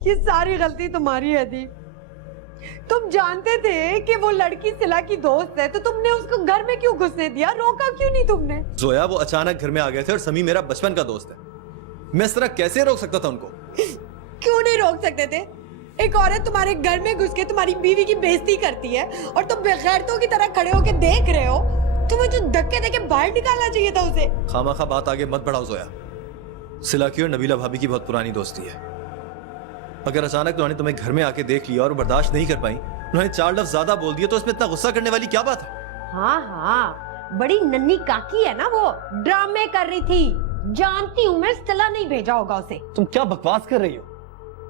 ये सारी गलती तुम्हारी है दी। तुम जानते थे कि वो लड़की सिला की दोस्त है, तो तुमने उसको घर में क्यों घुसने दिया? रोका क्यों नहीं तुमने? जोया, वो अचानक घर में आ गए थे और समी मेरा बचपन का दोस्त है। मैं इस तरह कैसे रोक सकता था उनको? क्यों नहीं रोक सकते थे? एक औरत तुम्हारे घर में घुस के तुम्हारी बीवी की बेइज्जती करती है और तुम बेगैरतों की तरह खड़े होके देख रहे हो। तुम्हें जो धक्के देके बाहर निकालना चाहिए था उसे। खामाखा बात आगे मत बढ़ाओ जोया। सिला की और नबीला भाभी की बहुत पुरानी दोस्ती है। अगर अचानक उन्होंने तुम्हें घर में आके देख लिया और बर्दाश्त नहीं कर पाई, उन्होंने 4 लफ्ज ज्यादा बोल दिए, तो इसमें इतना गुस्सा करने वाली क्या बात है? हाँ, बड़ी नन्ही काकी है ना वो, ड्रामे कर रही थी। जानती हूँ मैं, सिला नहीं भेजा होगा उसे। तुम क्या बकवास कर रही हो?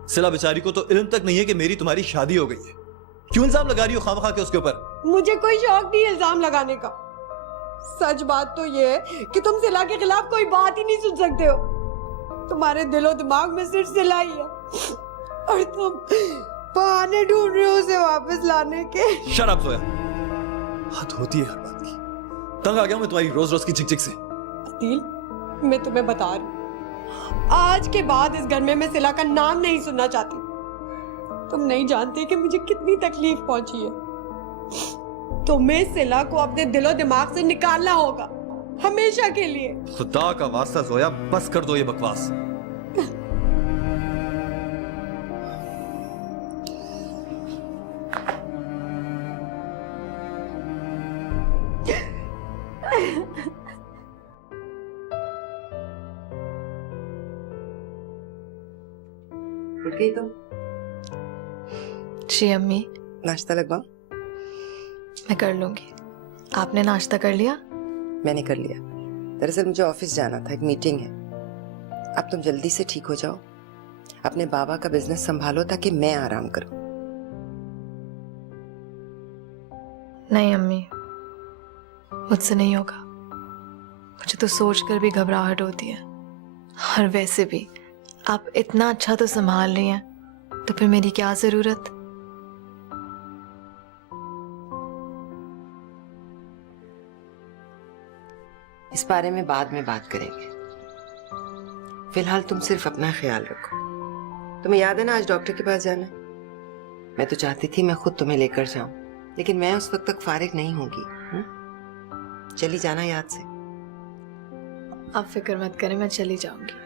सिला बेचारी को तो इल्म तक नहीं है कि मेरी तुम्हारी शादी हो गई है। क्यों इल्जाम लगा रही हो खामखा के उसके ऊपर? मुझे कोई शौक नहीं इल्जाम लगाने का। सच बात तो ये है कि तुम सिला के खिलाफ कोई बात ही नहीं सुन सकते हो। तुम्हारे दिलो दिमाग में सिर्फ सिला ही है और तुम बहाने ढूंढ रहे हो उसे वापस लाने के। शट अप जोया, हद होती है हर बात की। तंग आ गया मैं तुम्हारी रोज रोज की चिक-चिक से। अदील, मैं तुम्हें बता रही हूँ, आज के बाद इस घर में मैं सिला का नाम नहीं सुनना चाहती। तुम नहीं जानते कि मुझे कितनी तकलीफ पहुंची है। तुम्हें सिला को अपने दिलो दिमाग से निकालना होगा, हमेशा के लिए। खुदा का वास्ता जोया, बस कर दो ये बकवास। उठ गई तुम? जी अम्मी, नाश्ता लगवाऊं? मैं कर लूंगी। आपने नाश्ता कर लिया? मैंने कर लिया। दरअसल मुझे ऑफिस जाना था, एक मीटिंग है। अब तुम जल्दी से ठीक हो जाओ, अपने बाबा का बिजनेस संभालो ताकि मैं आराम करूं। नहीं अम्मी, मुझसे नहीं होगा। मुझे तो सोचकर भी घबराहट होती है। और वैसे भी आप इतना अच्छा तो संभाल रही हैं, तो फिर मेरी क्या जरूरत? इस बारे में बाद में बात करेंगे। फिलहाल तुम सिर्फ अपना ख्याल रखो। तुम्हें याद है ना आज डॉक्टर के पास जाना है? मैं तो चाहती थी मैं खुद तुम्हें लेकर जाऊं, लेकिन मैं उस वक्त तक फारिग नहीं होंगी। चली जाना याद से। आप फिक्र मत करें, मैं चली जाऊंगी।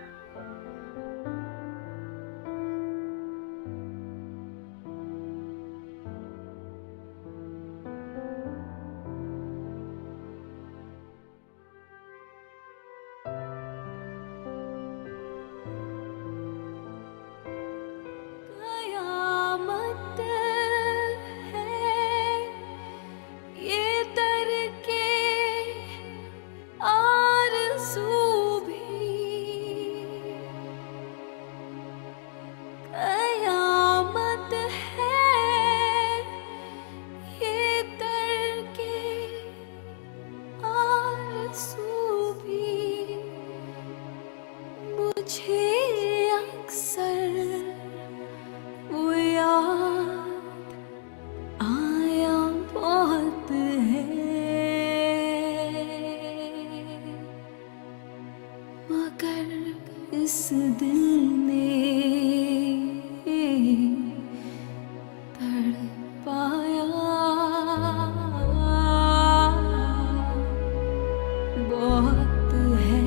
इस दिल ने तड़पाया बहुत है।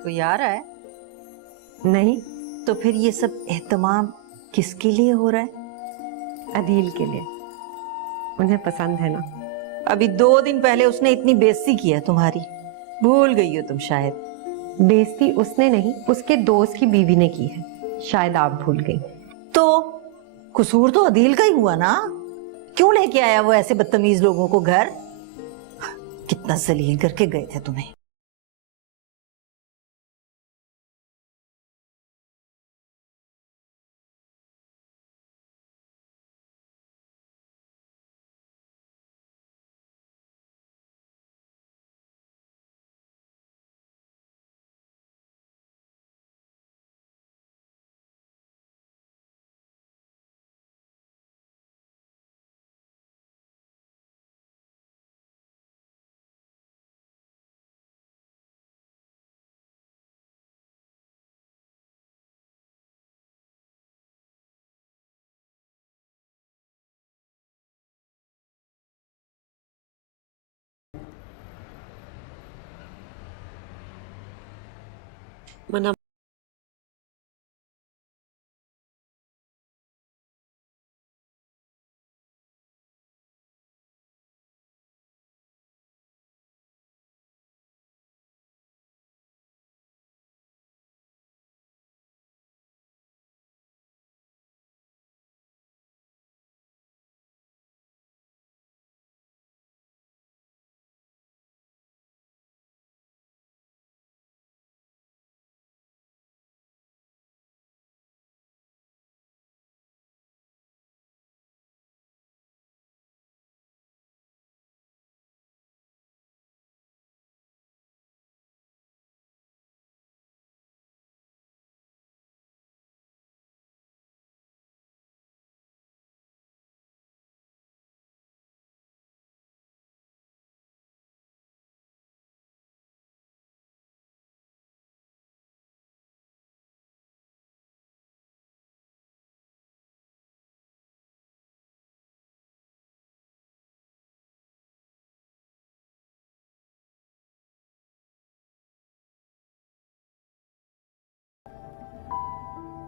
कोई आ रहा है? नहीं, तो फिर ये सब एहतमाम किसके लिए हो रहा है? अदील के लिए। उन्हें पसंद है ना। अभी 2 दिन पहले उसने इतनी बेइज्जती की है तुम्हारी, भूल गई हो तुम शायद। बेइज्जती उसने नहीं, उसके दोस्त की बीवी ने की है। शायद आप भूल गई। तो कसूर तो अदील का ही हुआ ना। क्यों लेके आया वो ऐसे बदतमीज लोगों को घर? कितना जलील करके गए थे तुम्हें। मना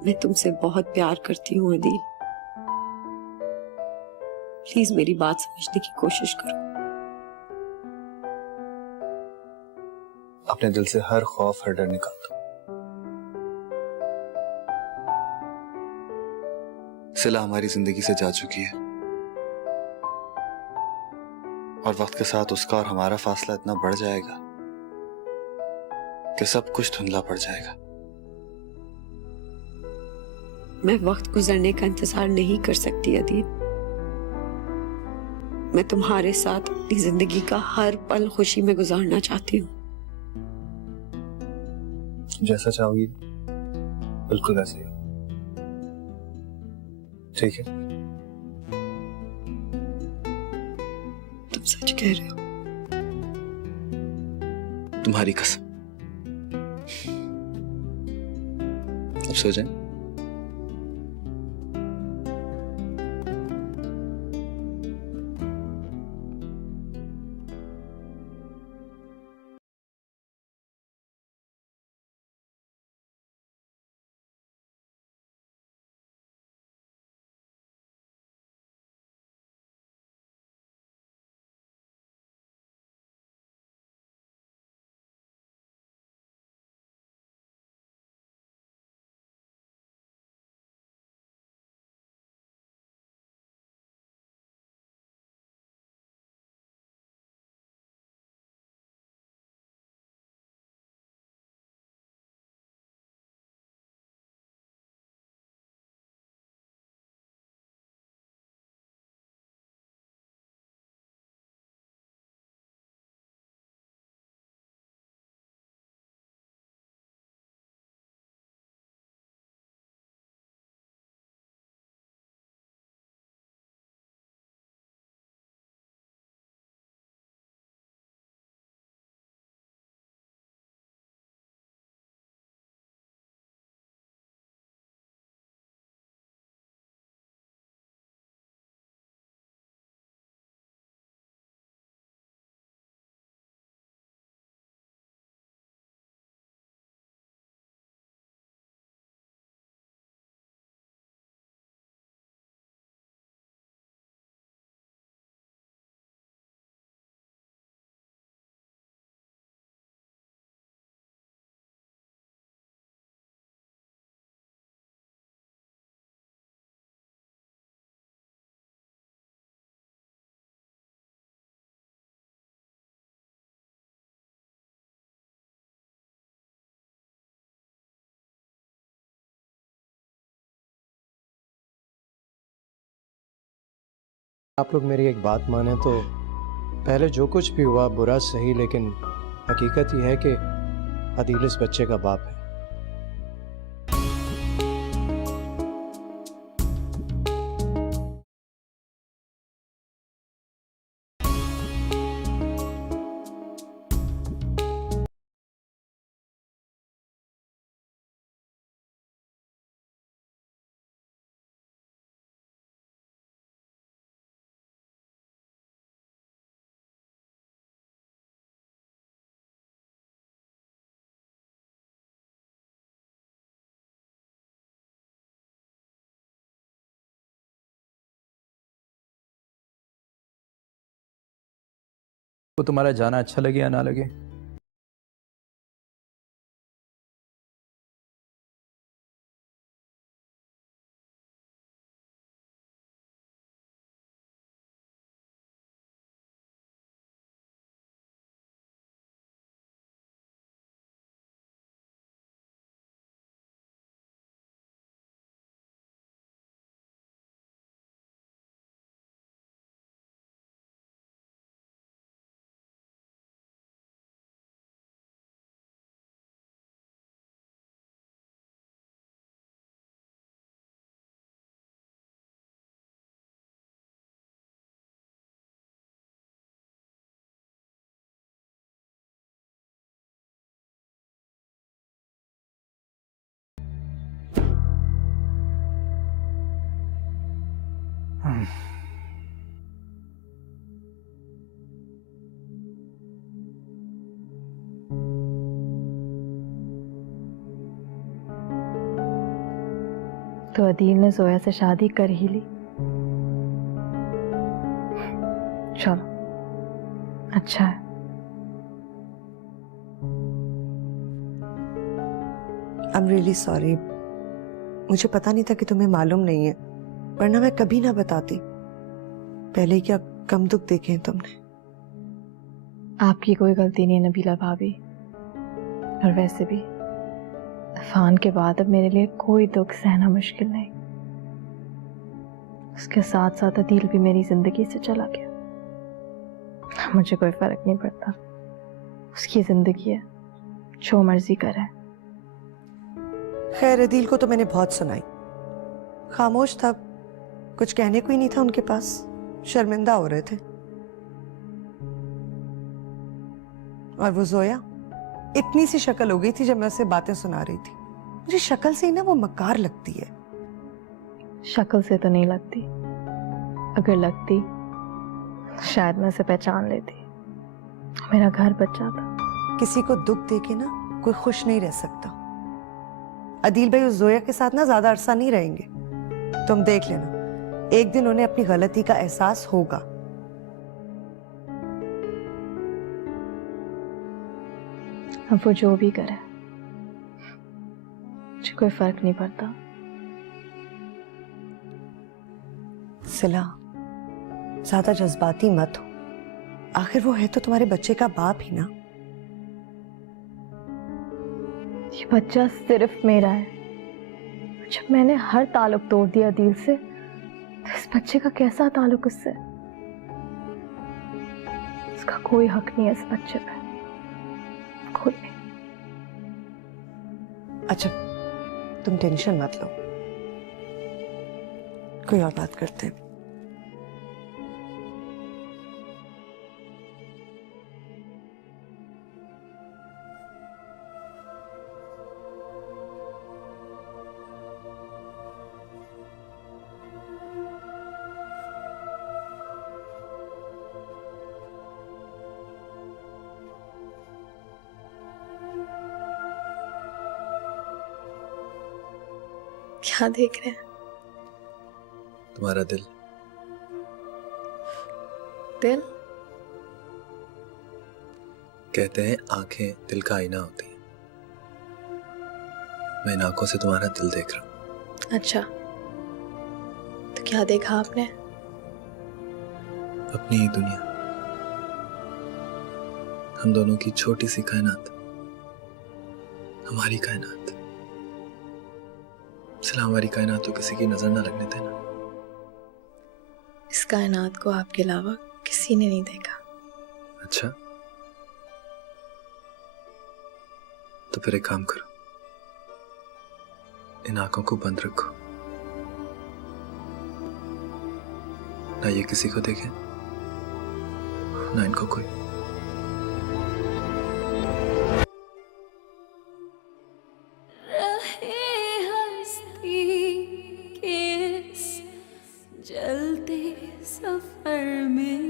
मैं तुमसे बहुत प्यार करती हूँ अदील। प्लीज मेरी बात समझने की कोशिश करो। अपने दिल से हर खौफ, हर डर निकाल दो। सिला हमारी जिंदगी से जा चुकी है और वक्त के साथ उसका और हमारा फासला इतना बढ़ जाएगा कि सब कुछ धुंधला पड़ जाएगा। मैं वक्त गुजरने का इंतजार नहीं कर सकती अदील। मैं तुम्हारे साथ अपनी जिंदगी का हर पल खुशी में गुजारना चाहती हूँ। जैसा चाहोगी बिल्कुल ऐसे ही हो। ठीक है? तुम सच कह रहे हो? तुम्हारी कसम। अब सो जाए। आप लोग मेरी एक बात माने तो पहले जो कुछ भी हुआ बुरा सही, लेकिन हकीकत यह है कि अदील इस बच्चे का बाप है। वो तुम्हारा जाना अच्छा लगे या ना लगे। तो अदील ने जोया से शादी कर ही ली। चलो, अच्छा है। I'm really sorry. मुझे पता नहीं था कि तुम्हें मालूम नहीं है, वरना मैं कभी ना बताती। पहले ही क्या कम दुख देखे हैं तुमने। आपकी कोई गलती नहीं नबीला भाभी, और वैसे भी अफान के बाद अब मेरे लिए कोई दुख सहना मुश्किल नहीं। उसके साथ साथ अदील भी मेरी जिंदगी से चला गया। मुझे कोई फर्क नहीं पड़ता, उसकी जिंदगी है, जो मर्जी करे। खैर अदील को तो मैंने बहुत सुनाई, खामोश था, कुछ कहने को ही नहीं था उनके पास, शर्मिंदा हो रहे थे। और वो जोया, इतनी सी शक्ल हो गई थी जब मैं उसे बातें सुना रही थी। मुझे शक्ल से ही ना वो मक्कार लगती है। शक्ल से तो नहीं लगती, अगर लगती शायद मैं उसे पहचान लेती, मेरा घर बच जाता। किसी को दुख देके ना कोई खुश नहीं रह सकता। अदील भाई उस जोया के साथ ना ज्यादा अरसा नहीं रहेंगे, तुम देख लेना, एक दिन उन्हें अपनी गलती का एहसास होगा। अब वो जो भी करे, मुझे कोई फर्क नहीं पड़ता। सिला, ज्यादा जज्बाती मत हो, आखिर वो है तो तुम्हारे बच्चे का बाप ही ना। ये बच्चा सिर्फ मेरा है। जब मैंने हर ताल्लुक तोड़ दिया दिल से, तो इस बच्चे का कैसा ताल्लुक उससे? उसका कोई हक नहीं है इस बच्चे पे, कोई नहीं। अच्छा, तुम टेंशन मत लो, कोई और बात करते हैं। क्या देख रहे हैं? तुम्हारा दिल। दिल? कहते हैं आंखें दिल का आईना होती हैं। मैं इन आंखों से तुम्हारा दिल देख रहा हूं। अच्छा, तो क्या देखा आपने? अपनी ही दुनिया, हम दोनों की छोटी सी कायनात, हमारी कायनात। सिला, हमारी कायनात तो किसी की नजर ना लगने देना। इस कायनात को आपके अलावा किसी ने नहीं देखा। अच्छा, तो फिर एक काम करो, इन आंखों को बंद रखो, ना ये किसी को देखे, ना इनको कोई। चलते सफर में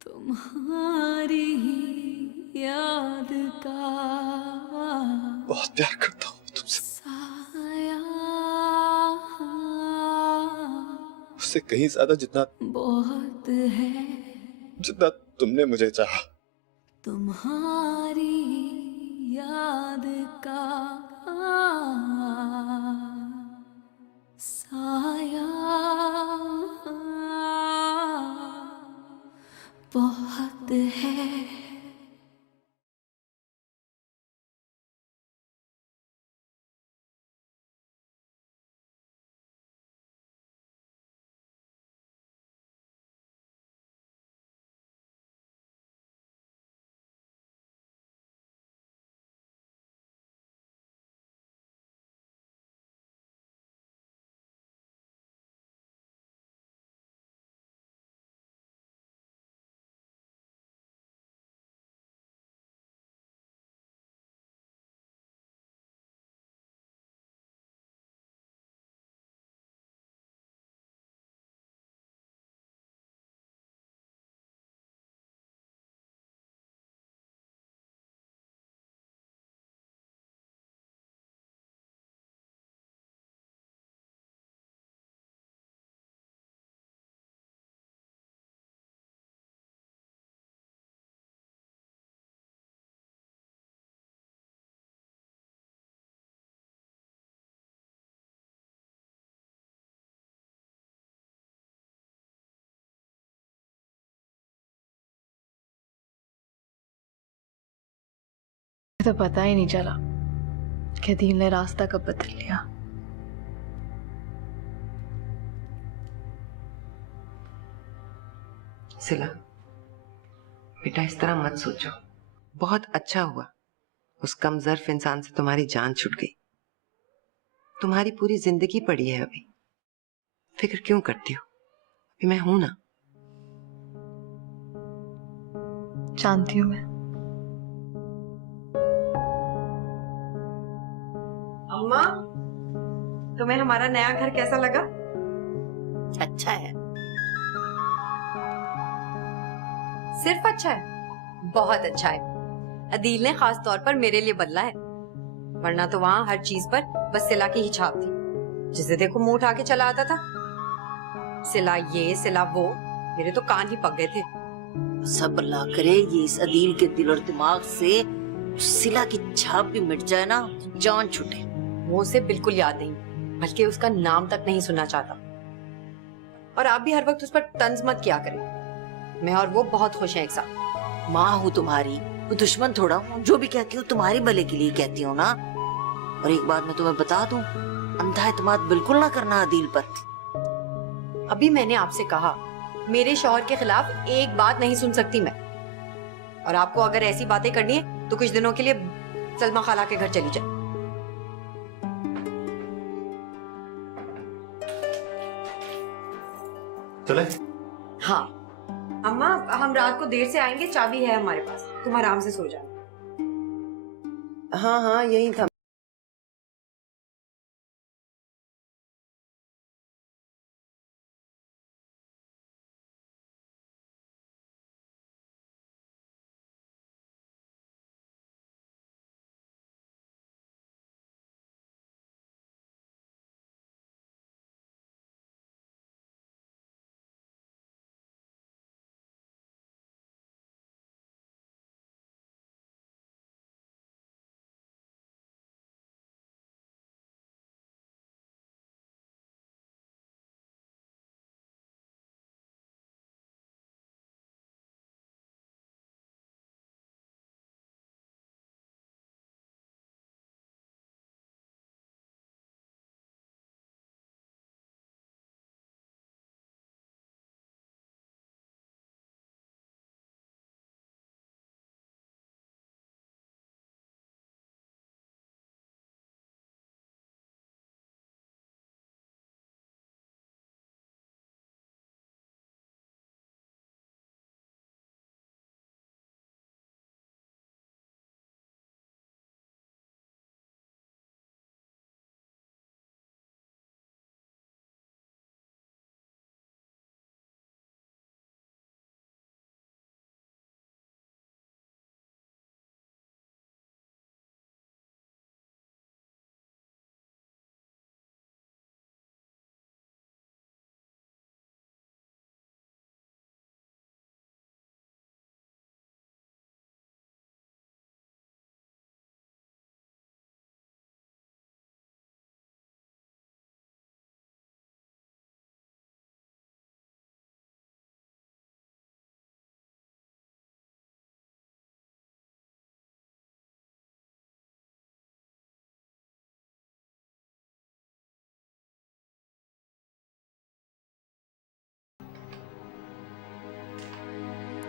तुम्हारी याद का बहुत प्यार करता हूँ तुमसे। साया उस उससे कहीं ज्यादा, जितना बहुत है जितना तुमने मुझे चाहा। तुम्हारी याद का साया, बहुत है। तो पता ही नहीं चला कि अदील ने रास्ता कब बदल लिया। सिला, बेटा इस तरह मत सोचो। बहुत अच्छा हुआ उस कमजोर इंसान से तुम्हारी जान छूट गई। तुम्हारी पूरी जिंदगी पड़ी है अभी, फिक्र क्यों करती हो? अभी मैं हूं ना। जानती हूँ मैं। अम्मा, तुम्हें हमारा नया घर कैसा लगा? अच्छा है। सिर्फ अच्छा है? बहुत अच्छा है। अदील ने खास तौर पर मेरे लिए बदला है, वरना तो वहाँ हर चीज पर बस सिला की ही छाप थी। जिसे देखो मुंह उठा के चला आता था, सिला ये सिला वो। मेरे तो कान ही पक गए थे। सब अल्लाह करे ये इस अदील के दिल और दिमाग से सिला की छाप भी मिट जाए ना, जान छूटे। वो उसे बिल्कुल याद नहीं, बल्कि उसका नाम तक नहीं सुनना चाहता। और आप भी हर वक्त उस पर तंज मत किया करें। मैं और वो बहुत खुश हैं एक साथ। माँ हूँ तुम्हारी, वो दुश्मन थोड़ा हूँ। जो भी कहती हूँ तुम्हारे भले के लिए कहती हूँ ना। और एक बात मैं तुम्हें बता दूं, अंधा एतमाद बिल्कुल ना करना अदील पर। अभी मैंने आपसे कहा, मेरे शौहर के खिलाफ एक बात नहीं सुन सकती मैं। और आपको अगर ऐसी बातें करनी है तो कुछ दिनों के लिए सलमा खाला के घर चली जाए। चले? हाँ अम्मा, हम रात को देर से आएंगे, चाबी है हमारे पास, तुम आराम से सो जाओ। हाँ हाँ यही था।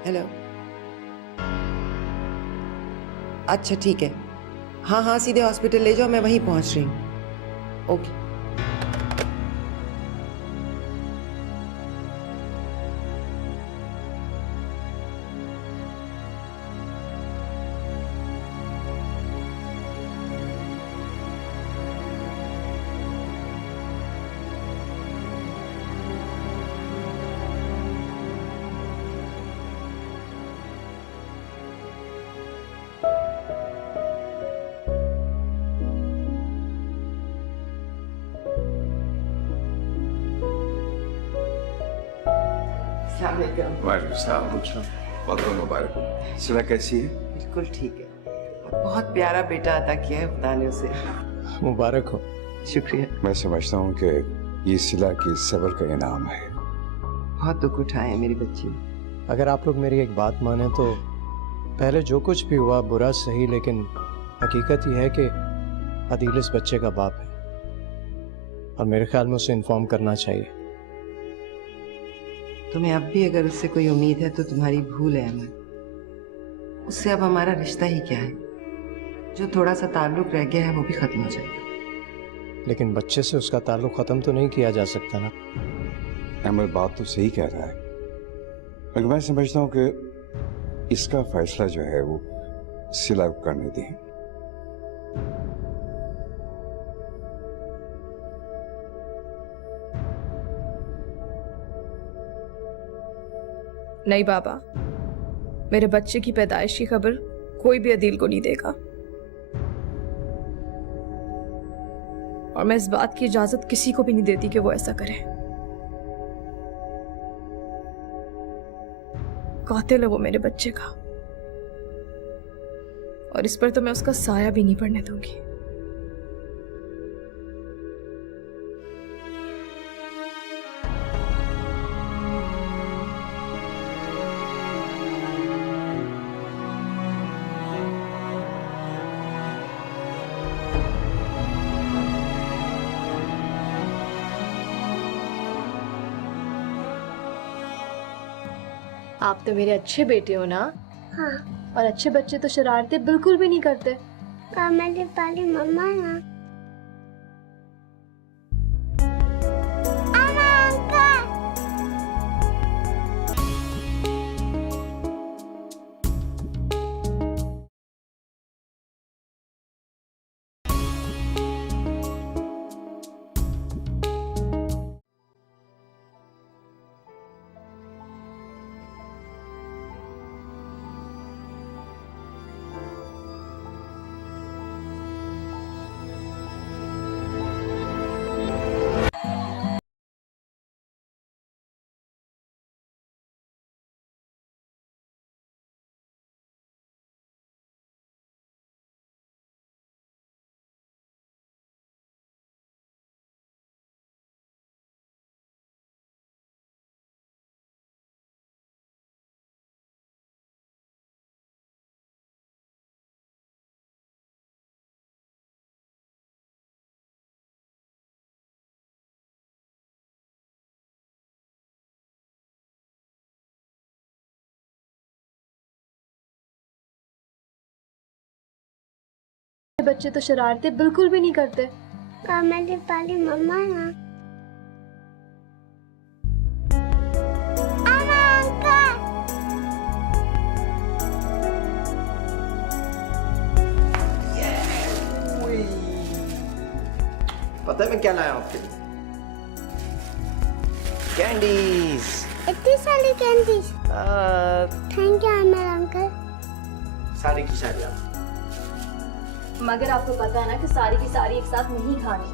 हेलो। अच्छा ठीक है, हाँ हाँ सीधे हॉस्पिटल ले जाओ, मैं वहीं पहुंच रही हूँ। ओके। बहुत मुबारक हो। सिला कैसी है? बिल्कुल ठीक है, बहुत प्यारा बेटा अता किया है खुदा ने उसे। मुबारक हो। शुक्रिया। मैं समझता हूँ कि ये सिला की सब्र का इनाम है। बहुत दुख उठाए हैं मेरी बच्ची ने। अगर आप लोग मेरी एक बात माने तो पहले जो कुछ भी हुआ बुरा सही, लेकिन हकीकत यह है कि अदील इस बच्चे का बाप है और मेरे ख्याल में उसे इन्फॉर्म करना चाहिए। तुम्हें अब भी अगर उससे कोई उम्मीद है तो तुम्हारी भूल है अमन। उससे अब हमारा रिश्ता ही क्या है, जो थोड़ा सा ताल्लुक रह गया है वो भी खत्म हो जाएगा। लेकिन बच्चे से उसका ताल्लुक ख़त्म तो नहीं किया जा सकता ना। अमर बात तो सही कह रहा है, मगर मैं समझता हूँ कि इसका फैसला जो है वो सिला को करने दें। नहीं बाबा, मेरे बच्चे की पैदाइश की खबर कोई भी अदील को नहीं देगा, और मैं इस बात की इजाजत किसी को भी नहीं देती कि वो ऐसा करे। कातिल है वो मेरे बच्चे का, और इस पर तो मैं उसका साया भी नहीं पड़ने दूंगी। आप तो मेरे अच्छे बेटे हो ना। हाँ। और अच्छे बच्चे तो शरारतें बिल्कुल भी नहीं करते। मेरी पहली मम्मा ना। बच्चे तो शरारतें बिल्कुल भी नहीं करते। मेरी पहली मम्मा ना। पता है मैं क्या लाया हूँ आपके लिए? कैंडीज। इतनी सारी कैंडीज। थैंक यू मेरे अंकल। सारी की सारी आप। मगर आपको पता है ना कि सारी की सारी एक साथ नहीं खानी।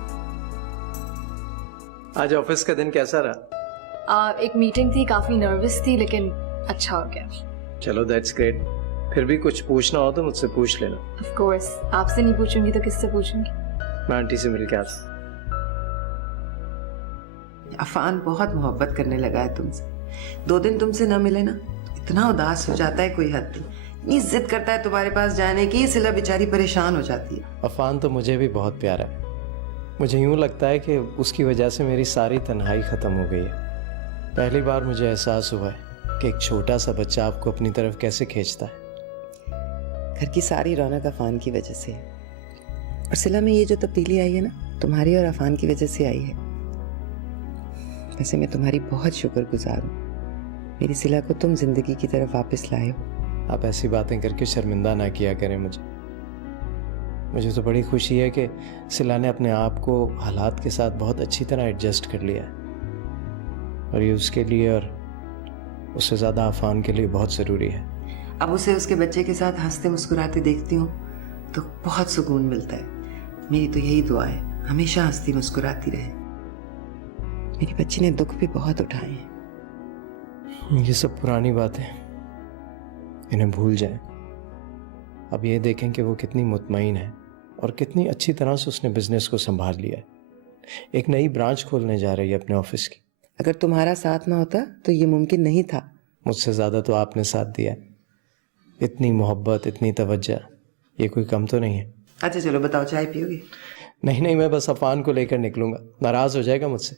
आज ऑफिस का दिन कैसा रहा? एक मीटिंग थी, काफी नर्वस थी, लेकिन अच्छा हो गया। चलो दैट्स ग्रेट। फिर भी कुछ पूछना हो तो मुझसे पूछ लेना। ऑफ कोर्स, आपसे नहीं पूछूंगी तो किससे पूछूंगी? मैं आंटी से मिल के आता। अफान बहुत मोहब्बत करने लगा है तुमसे। 2 दिन तुमसे न मिले ना इतना उदास हो जाता है कोई हद नहीं। इतनी जिद करता है तुम्हारे पास जाने की, सिला बेचारी परेशान हो जाती है। अफान तो मुझे भी बहुत प्यारा है। मुझे यूं लगता है कि उसकी वजह से मेरी सारी तन्हाई खत्म हो गई है। पहली बार मुझे एहसास हुआ है कि एक छोटा सा बच्चा आपको अपनी तरफ कैसे खींचता है। घर की सारी रौनक अफान की वजह से है। और सिला में ये जो तब्दीली आई है ना, तुम्हारी और अफान की वजह से आई है। वैसे मैं तुम्हारी बहुत शुक्रगुजार हूँ। मेरी सिला को तुम जिंदगी की तरफ वापस लाए हो। आप ऐसी बातें करके शर्मिंदा ना किया करें मुझे। मुझे तो बड़ी खुशी है कि सिला ने अपने आप को हालात के साथ बहुत अच्छी तरह एडजस्ट कर लिया है, और ये उसके लिए और उससे ज़्यादा अफान के लिए बहुत ज़रूरी है। अब उसे उसके बच्चे के साथ हंसते मुस्कुराते देखती हूँ तो बहुत सुकून मिलता है। मेरी तो यही दुआ है, हमेशा हंसती मुस्कुराती रहे। मेरी बच्ची ने दुख भी बहुत उठाए हैं। ये सब पुरानी बातें, इन्हें भूल जाएं। अब ये देखें कि वो कितनी मुतमईन है और कितनी अच्छी तरह से उसने बिजनेस को संभाल लिया है। एक नई ब्रांच खोलने जा रही है अपने ऑफिस की। अगर तुम्हारा साथ ना होता तो ये मुमकिन नहीं था। मुझसे ज़्यादा तो आपने साथ दिया है। इतनी मोहब्बत, इतनी तवज्जो, ये कोई कम तो नहीं है। अच्छा चलो बताओ, चाय पियोगे? नहीं नहीं, मैं बस अफान को लेकर निकलूंगा, नाराज हो जाएगा मुझसे।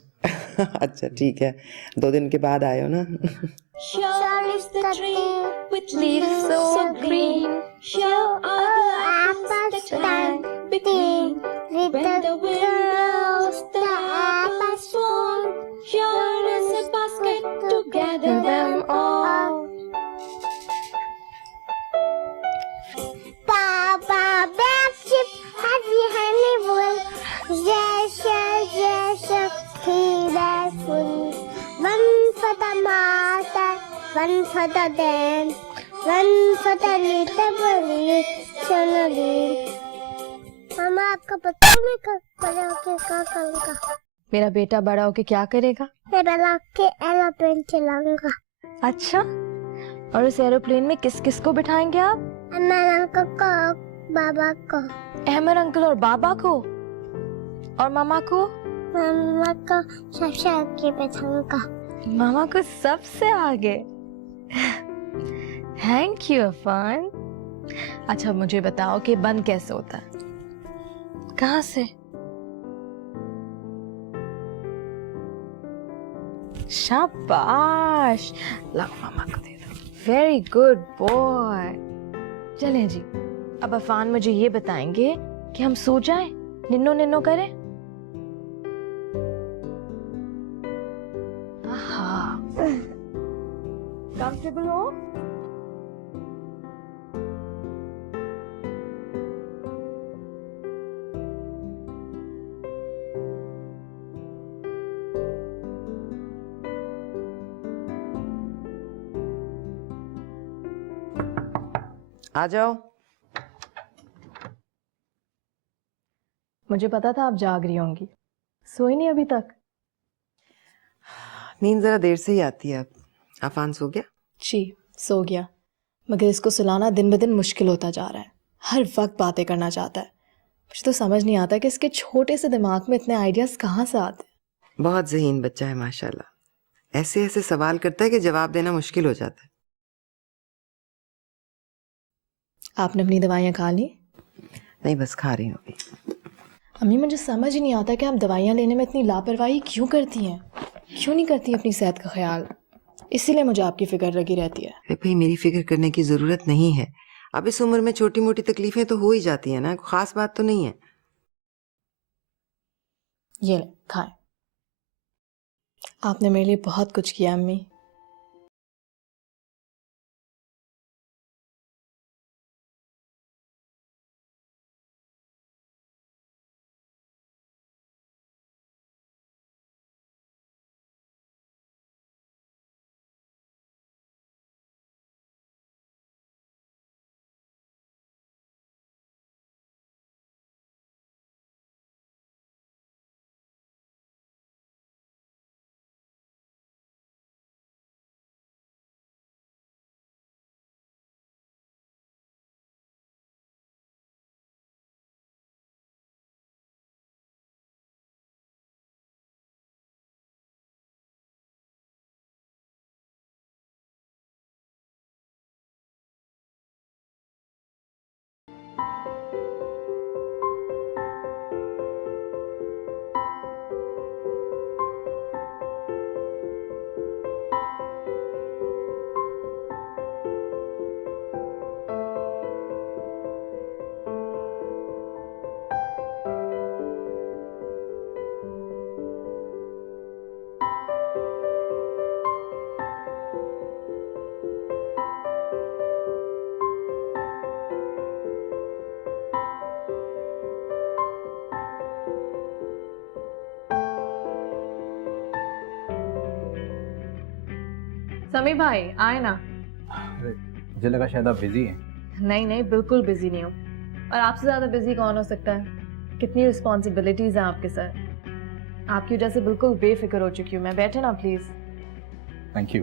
अच्छा ठीक है, 2 दिन के बाद आए हो ना। Sure is the tree with leaves so green. Sure are the apples that stand between. When the wind blows, the apples fall. Sure is a basket to gather them all. Papa, black sheep, heavy honey wool. Yes, feeder full. One for the mother, one for the dam, one for the little bunny, sonally. मामा आपको पता है मैं कब बड़ा होके क्या करूँगा? मेरा बेटा बड़ा होके क्या करेगा? मैं बड़ा होके एरोप्लेन चलाऊंगा। अच्छा, और उस एरोप्लेन में किस किस को बिठाएंगे आप? मेरे अंकल को, बाबा को। अहमद अंकल और बाबा को? और मामा को? मामा को सबसे आगे बैठाऊंगा। मामा को सबसे आगे। Thank you Afan. अच्छा मुझे बताओ कि बंद कैसे होता है? कहाँ से? शाबाश, लाओ मामा को दे दो। Very good boy. चलें जी, अब अफान मुझे ये बताएंगे कि हम सो जाएं, निन्नो निन्नो करें? कंफर्टेबल हो? आ जाओ। मुझे पता था आप जाग रही होंगी, सोई नहीं अभी तक? नींद जरा देर से ही आती है। अब अफान सो गया? जी सो गया, मगर इसको सुलाना दिन ब दिन मुश्किल होता जा रहा है। हर वक्त बातें करना चाहता है। मुझे तो समझ नहीं आता कि इसके छोटे से दिमाग में इतने आइडियाज कहाँ से आते हैं। बहुत ज़हीन बच्चा है माशाल्लाह। ऐसे ऐसे सवाल करता है कि जवाब देना मुश्किल हो जाता है। आपने अपनी दवाइयाँ खा ली? नहीं, बस खा रही हूँ अभी। अम्मी मुझे समझ ही नहीं आता कि आप दवाइयाँ लेने में इतनी लापरवाही क्यों करती हैं? क्यों नहीं करती अपनी सेहत का ख्याल? इसीलिए मुझे आपकी फिक्र लगी रहती है। अरे भाई, मेरी फिक्र करने की ज़रूरत नहीं है। अब इस उम्र में छोटी मोटी तकलीफें तो हो ही जाती हैं ना, खास बात तो नहीं है। ये ले खाएं। आपने मेरे लिए बहुत कुछ किया अम्मी। समी भाई आए ना। मुझे लगा शायद आप बिजी हैं। नहीं नहीं, बिल्कुल बिजी नहीं हूँ। और आपसे ज्यादा बिजी कौन हो सकता है? कितनी रिस्पॉन्सिबिलिटीज हैं आपके सर। आपकी वजह से बिल्कुल बेफिक्र हो चुकी हूँ मैं। बैठे ना प्लीज। Thank you.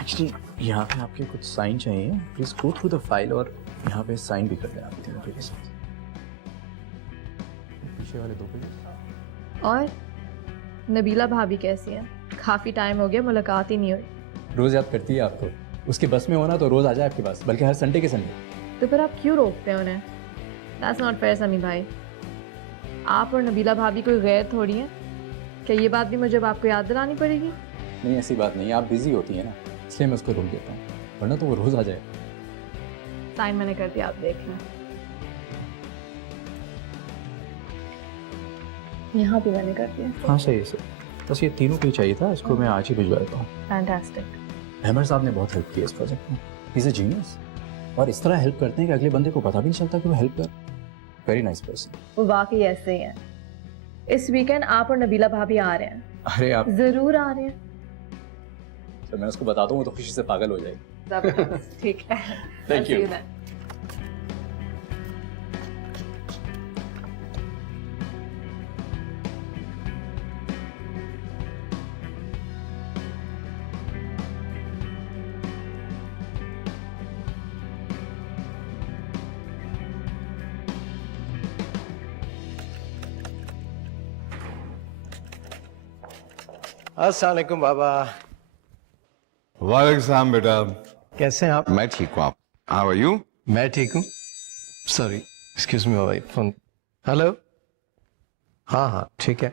एक्चुअली यहाँ पे आपके कुछ साइन चाहिए। Please go through the file और यहाँ पे साइन भी कर दें आप तीनों पेजेस। पीछे वाले 2 पेज। और नबीला भाभी कैसी है? काफी टाइम हो गया, मुलाकात ही नहीं हुई। रोज याद करती है आपको। उसके बस में होना तो रोज आ जाए आपके पास, बल्कि हर संडे के संडे। तो फिर आप क्यों रोकते हैं उन्हें? दैट्स नॉट फेयर समी भाई। आप और नबीला भाभी कोई गैर थोड़ी है। क्या ये बात भी मुझे अब आपको याद दिलानी पड़ेगी? नहीं ऐसी बात नहीं, आप बिजी होती है ना, इसलिए मैं उसको रोक देता हूँ, वरना तो वो रोज आ जाए। साइन मैंने कर दिया, आप देख लें। यहाँ भी मैंने कर दिया। हाँ सही है सर। बस ये तीनों पे चाहिए था, इसको मैं आज ही भिजवा देता हूँ। फैंटास्टिक। अहमद साहब ने बहुत हेल्प की इस प्रोजेक्ट में। He is a genius. और इस तरह हेल्प करते हैं कि अगले बंदे को पता भी नहीं चलता कि वो हेल्प कर। Very nice person. वो वाकई ऐसे ही है। इस वीकेंड आप और नबीला भाभी आ रहे हैं। अरे आप जरूर आ रहे हैं। सर मैं उसको बताता हूँ तो खुशी से पागल हो जाएगी। ठीक है। Thank you. अस्सलाम वालेकुम बाबा। वालेकुम सलाम बेटा। कैसे हैं आप? मैं ठीक हूँ। आप हाउ आर यू? मैं ठीक हूँ। सॉरी, एक्सक्यूज मी बाबा, फोन। हेलो। हाँ हाँ ठीक है।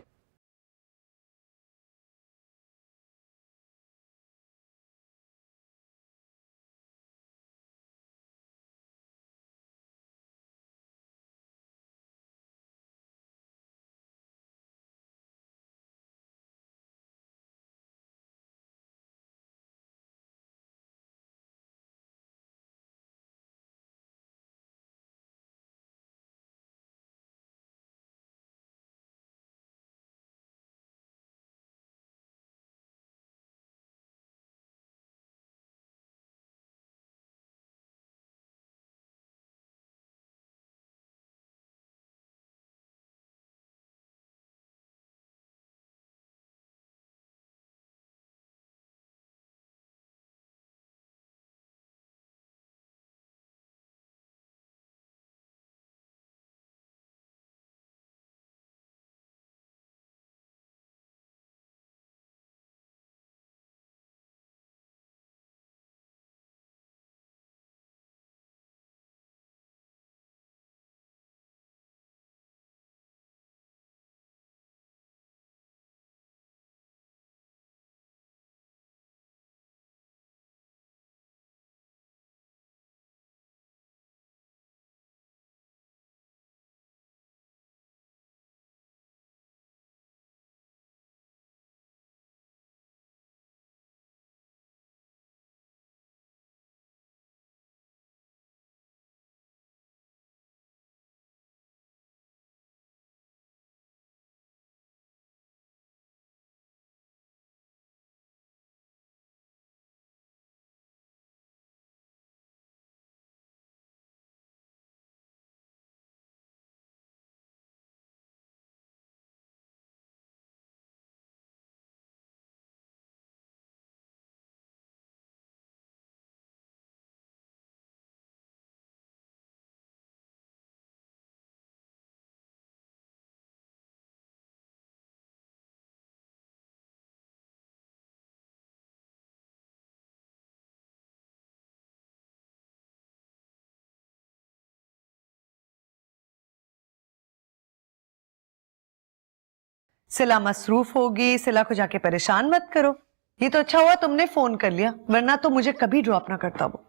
सिला मसरूफ होगी, सिला को जाके परेशान मत करो। ये तो अच्छा हुआ तुमने फोन कर लिया, वरना तो मुझे कभी ड्रॉप ना करता वो।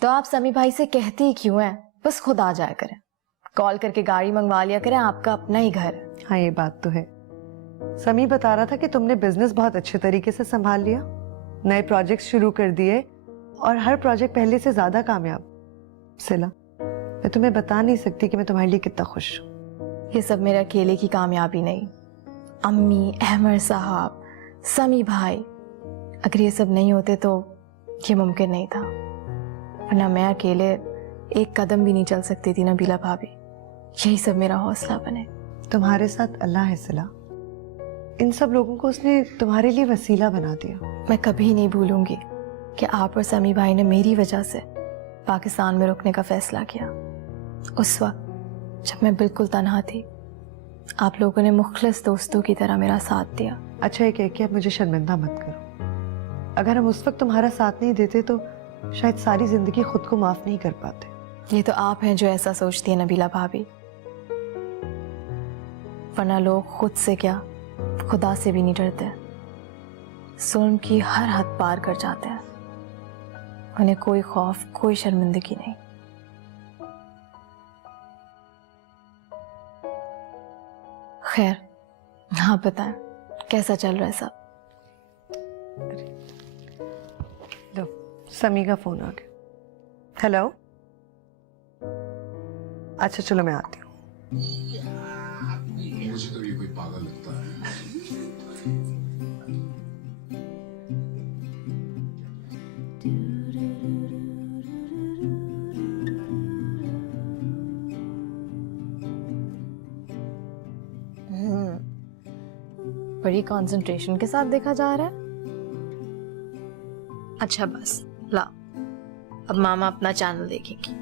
तो आप समी भाई से कहती ही क्यों हैं? बस खुद आ जाया करें, कॉल करके गाड़ी मंगवा लिया करें, आपका अपना ही घर है। हाँ ये बात तो है। समी बता रहा था कि तुमने बिजनेस बहुत अच्छे तरीके से संभाल लिया, नए प्रोजेक्ट शुरू कर दिए और हर प्रोजेक्ट पहले से ज्यादा कामयाब। सिला, मैं तुम्हें बता नहीं सकती कि मैं तुम्हारे लिए कितना खुश हूँ। ये सब मेरे अकेले की कामयाबी नहीं, अम्मी, अहमद साहब, समी भाई, अगर ये सब नहीं होते तो ये मुमकिन नहीं था। वरना मैं अकेले एक कदम भी नहीं चल सकती थी नबीला भाभी। यही सब मेरा हौसला बने। तुम्हारे साथ अल्लाह है सिला, इन सब लोगों को उसने तुम्हारे लिए वसीला बना दिया। मैं कभी नहीं भूलूंगी कि आप और समी भाई ने मेरी वजह से पाकिस्तान में रुकने का फैसला किया। उस वक्त जब मैं बिल्कुल तन्हा थी, आप लोगों ने मुखलिस दोस्तों की तरह मेरा साथ दिया। अच्छा ये कह के अब मुझे शर्मिंदा मत करो। अगर हम उस वक्त तुम्हारा साथ नहीं देते तो शायद सारी जिंदगी खुद को माफ नहीं कर पाते। ये तो आप हैं जो ऐसा सोचती है नबीला भाभी, वरना लोग खुद से क्या खुदा से भी नहीं डरते। जुल्म की हर हद पार कर जाते हैं। उन्हें कोई खौफ, कोई शर्मिंदगी नहीं। खैर, हाँ बताएं कैसा चल रहा है सब? लो समी का फोन आ गया। हेलो, अच्छा चलो मैं आती हूँ। मुझे तो ये कोई पागल लगता है। बड़ी कंसंट्रेशन के साथ देखा जा रहा है। अच्छा बस ला, अब मामा अपना चैनल देखेंगी।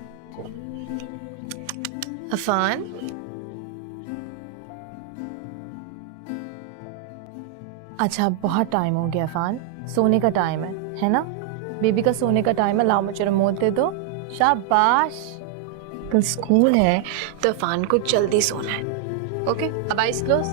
अफान, अच्छा बहुत टाइम हो गया अफान, सोने का टाइम है ना? बेबी का सोने का टाइम है। लाओ मुझे रिमोट दे दो। शाबाश। कल स्कूल है तो अफान को जल्दी सोना है। ओके, अब आइज क्लोज।